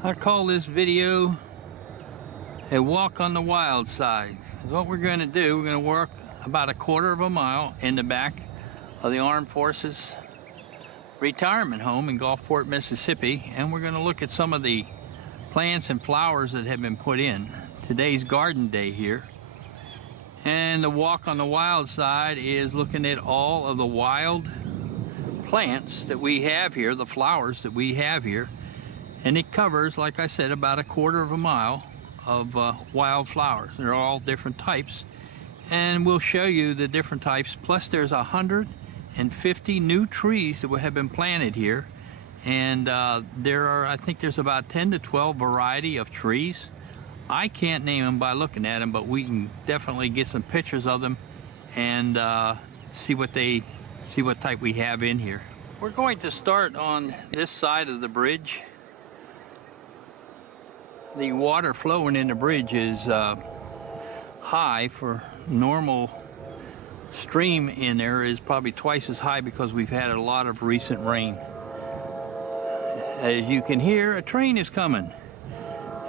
I call this video a walk on the wild side. What we're going to do, we're going to walk about a quarter of a mile in the back of the Armed Forces retirement home in Gulfport, Mississippi, and we're going to look at some of the plants and flowers that have been put in. Today's garden day here. And the walk on the wild side is looking at all of the wild plants that we have here, the flowers that we have here. And it covers, like I said, about a quarter of a mile of wild flowers. They're all different types. And we'll show you the different types. Plus there's 150 new trees that have been planted here. And I think there's about 10 to 12 variety of trees. I can't name them by looking at them, but we can definitely get some pictures of them and see what type we have in here. We're going to start on this side of the bridge. The water flowing in the bridge is high. For normal stream in there is probably twice as high because we've had a lot of recent rain. As you can hear, a train is coming.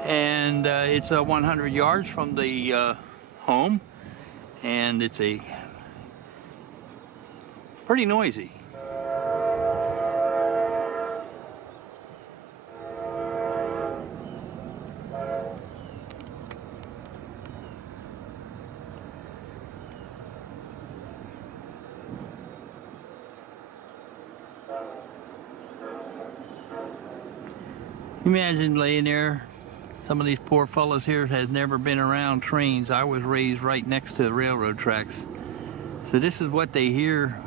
And it's 100 yards from the home, and it's pretty noisy. Imagine laying there. Some of these poor fellas here has never been around trains. I was raised right next to the railroad tracks. So this is what they hear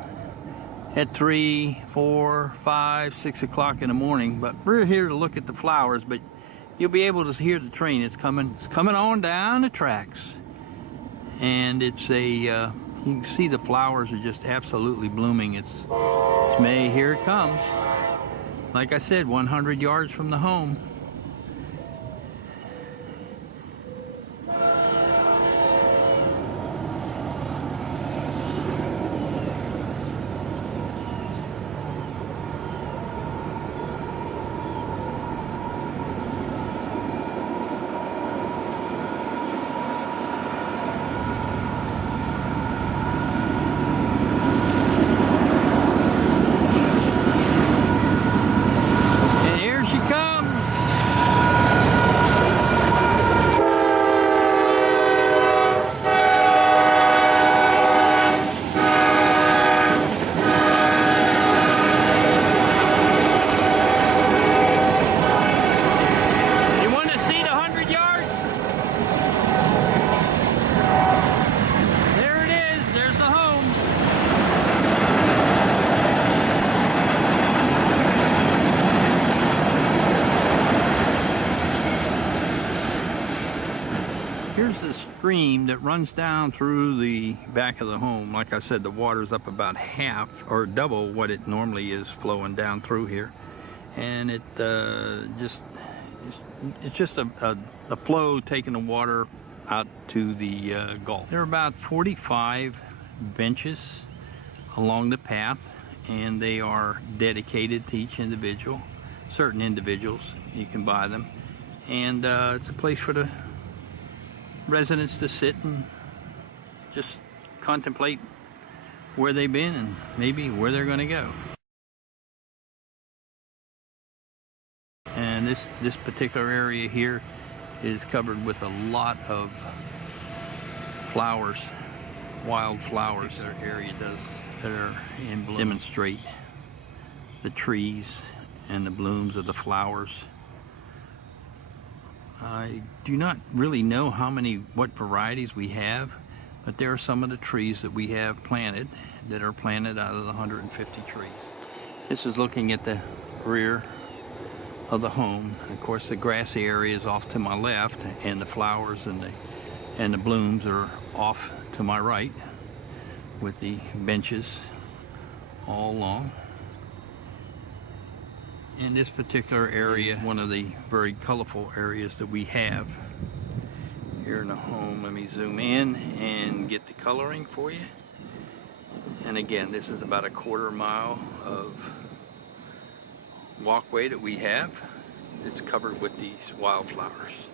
at 3, 4, 5, 6 o'clock in the morning. But we're here to look at the flowers, but you'll be able to hear the train. It's coming on down the tracks. And it's you can see the flowers are just absolutely blooming. It's May, here it comes. Like I said, 100 yards from the home. Here's the stream that runs down through the back of the home. Like I said, the water's up about half or double what it normally is flowing down through here. And it's just a flow taking the water out to the Gulf. There are about 45 benches along the path, and they are dedicated to each individual, certain individuals. You can buy them. And it's a place for the residents to sit and just contemplate where they've been and maybe where they're going to go. And this particular area here is covered with a lot of flowers, wild flowers. Our area does that are in bloom. Demonstrate the trees and the blooms of the flowers. I do not really know what varieties we have, but there are some of the trees that we have planted that are planted out of the 150 trees. This is looking at the rear of the home. Of course, the grassy area is off to my left, and the flowers and the blooms are off to my right, with the benches all along. In this particular area, one of the very colorful areas that we have here in the home. Let me zoom in and get the coloring for you. And again, this is about a quarter mile of walkway that we have it's covered with these wildflowers.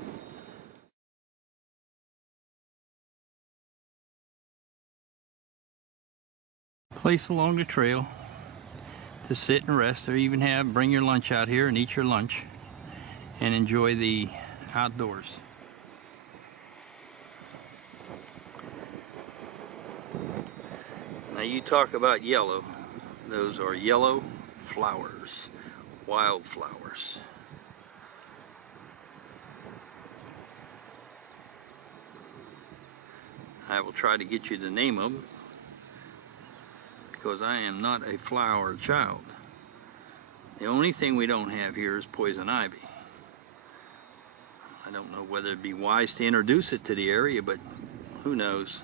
Place along the trail to sit and rest, or even bring your lunch out here and eat your lunch and enjoy the outdoors. Now you talk about yellow. Those are yellow flowers, wildflowers. I will try to get you the name of them, because I am not a flower child. The only thing we don't have here is poison ivy. I don't know whether it'd be wise to introduce it to the area, but who knows.